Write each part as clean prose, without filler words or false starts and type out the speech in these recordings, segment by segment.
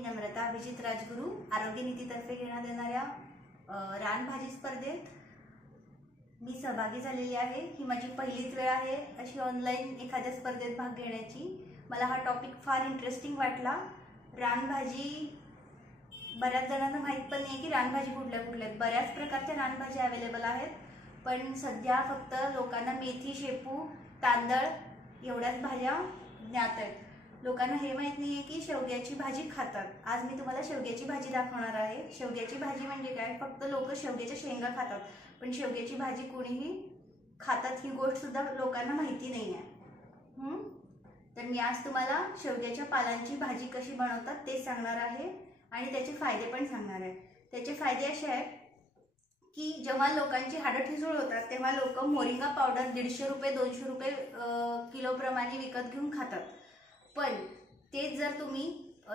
मी नम्रता अभिजित राजगुरू आरोग्य नीतीतर्फे घेण्यात येणाऱ्या रानभाजी स्पर्धेत मी सहभागी झालेली आहे। ही माझी पहिलीच वेळ आहे अशी ऑनलाईन एखाद्या स्पर्धेत भाग घेण्याची। मला हा टॉपिक फार इंटरेस्टिंग वाटला। रानभाजी बऱ्याच जणांना माहित पण नाही की रानभाजी कुठल्या कुठल्या आहेत। बऱ्याच प्रकारच्या रानभाज्या अवेलेबल आहेत, पण सध्या फक्त लोकांना मेथी, शेपू, तांदळ एवढ्याच भाज्या ज्ञात आहेत। लोकांना हे माहित नाहीये की शेवग्याची भाजी खातात। आज मी तुम्हाला शेवग्याची भाजी दाखवणार आहे। शेवग्याची भाजी म्हणजे काय? फक्त लोक शेवग्याच्या शेंगा खातात, पण शेवग्याची भाजी कोणीही खातात ही गोष्ट सुद्धा लोकांना माहिती नाही आहे। तर मी आज तुम्हाला शेवग्याच्या पालांची भाजी कशी बनवतात ते सांगणार आहे आणि त्याचे फायदे पण सांगणार आहे। त्याचे फायदे असे आहेत की जेव्हा लोकांची हाडं ठिसूळ होतात तेव्हा लोक मोरिंगा पावडर 150 रुपये 200 रुपये किलो प्रमाणे विकत घेऊन खातात। पण तेच जर तुम्ही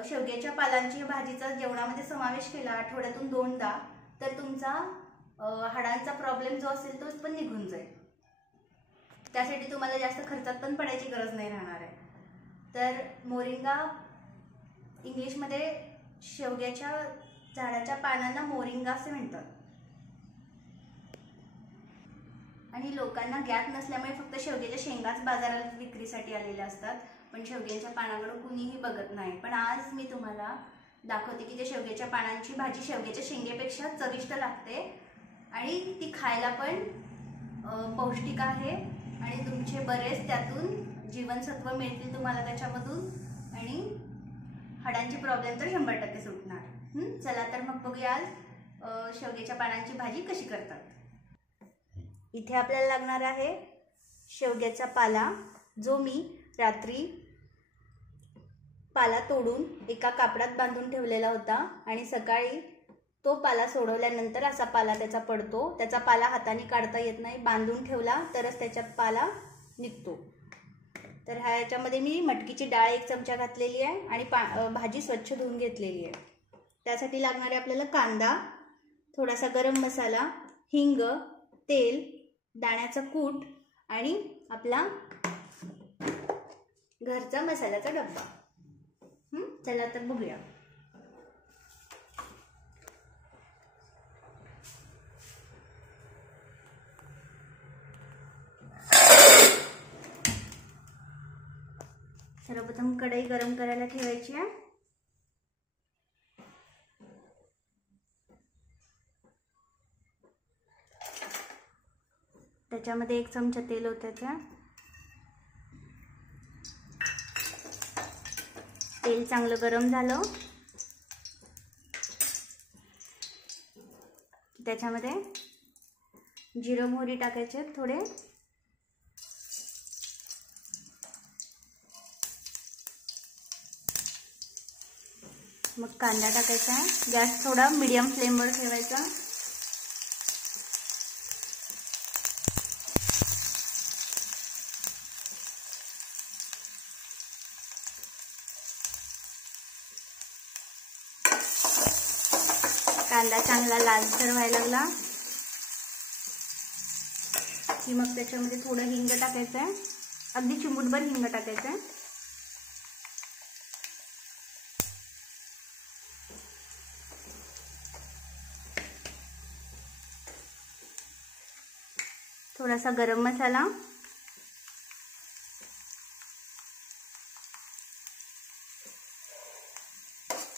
शेवग्याच्या पालांची भाजीचा जेवणामध्ये समावेश केला आठवड्यातून 2दा, तर तुमचा हाडांचा प्रॉब्लेम जो असेल तो पण निघून जाईल। त्यासाठी तुम्हाला जास्त खर्चात पण पडायची गरज नाही राहणार आहे। तर मोरिंगा, इंग्लिशमध्ये शेवग्याच्या झाडाच्या पानांना मोरिंगा असे म्हणतात। आणि लोकांना ज्ञात नसल्यामुळे फक्त शेवग्याच्या शेंगाच बाजारात विक्रीसाठी आलेल्या असतात, पण शेवग्याच्या पानाकडे कुणीही बघत नाही। पण आज मी तुम्हाला दाखवते की त्या शेवग्याच्या पानांची भाजी शेवग्याच्या शेंगेपेक्षा चविष्ट लागते आणि ती खायला पण पौष्टिक आहे आणि तुमचे बरेच त्यातून जीवनसत्व मिळतील तुम्हाला त्याच्यामधून आणि हाडांची प्रॉब्लेम तर 100% सुटणार। चला तर मग बघूया आज शेवग्याच्या पानांची भाजी कशी करतात। इथे आपल्याला लागणार आहे शेवग्याचा पाला, जो मी रात्री पाला तोडून एका कापडात बांधून ठेवलेला होता आणि सकाळी तो पाला सोडवल्यानंतर असा पाला त्याचा पडतो। त्याचा पाला हाताने काढता येत नाही, बांधून ठेवला तरच त्याच्यात पाला निघतो। तर ह्याच्यामध्ये मी मटकीची डाळ 1 चमचा घातलेली आहे आणि भाजी स्वच्छ धुवून घेतलेली आहे। त्यासाठी लागणारे आपल्याला कांदा, थोडासा गरम मसाला, हिंग, तेल, दाण्याचा कूट आणि आपला घरचा मसाल्याचा डब्बा। चला तर बघूया। सर्वप्रथम कढई गरम करायला ठेवायची आहे। त्याच्यामध्ये 1 चमचा तेल ओतायचं। तेल चांगलं गरम झालं त्याच्यामध्ये जिरं मोहरी टाकायचे थोडे, मग कांदा टाकायचा। गॅस थोडा मीडियम फ्लेमवर ठेवायचा। कांदा चांगला लालसर व्हायला लागला की मग त्याच्यामध्ये थोडं हिंग टाकायचं आहे, अगदी चिमूटभर हिंग टाकायचं आहे। थोडासा गरम मसाला,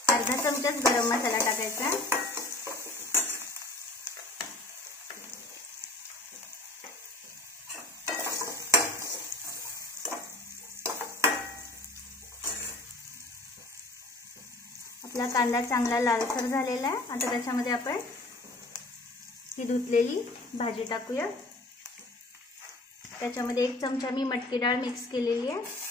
अर्धा चमचाच गरम मसाला टाकायचा आहे। आपला कांदा चांगला लालसर झालेला आहे। आता त्याच्यामध्ये आपण ही धुतलेली भाजी टाकूया। त्याच्यामध्ये 1 चमचा मी मटकी डाळ मिक्स केलेली आहे।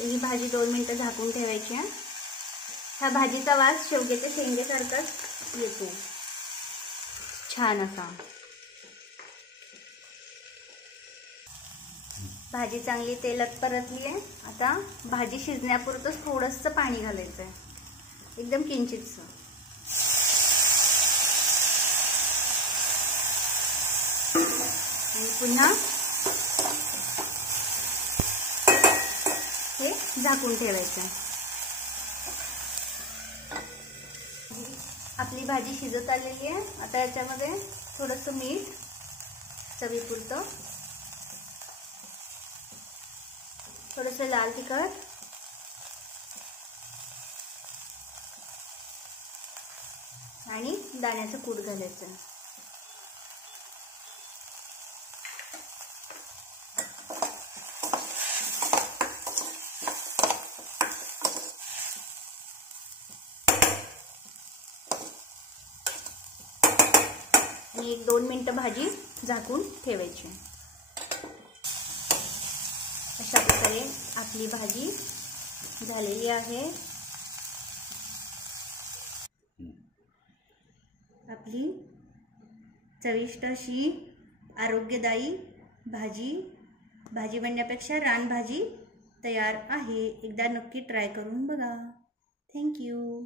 ही भाजी 2 मिनिटं झाकून ठेवायची आहे. ह्या भाजीचा वास शेवग्याच्या शेंगेसारखाच येतो, छान असा. भाजी चांगली तेलात परतली आहे. आता भाजी शिजण्यापुरतंच थोडंसं पाणी घालायचं आहे, एकदम किंचितसं. आणि पुन्हा हे झाकून ठेवायचं. आपली भाजी शिजत आलेली आहे. आता याच्यामध्ये थोडंसं मीठ चवीपुरतं, थोडंसं लाल तिखट आणि दाण्याचं कूट घालायचं. आणि 1-2 मिनिटं भाजी झाकून ठेवायची. अशा प्रकारे आपली भाजी झालेली आहे. आपली चविष्ट अशी आरोग्यदायी भाजी बनण्यापेक्षा रानभाजी तयार आहे. एकदा नक्की ट्राय करून बघा. थँक्यू.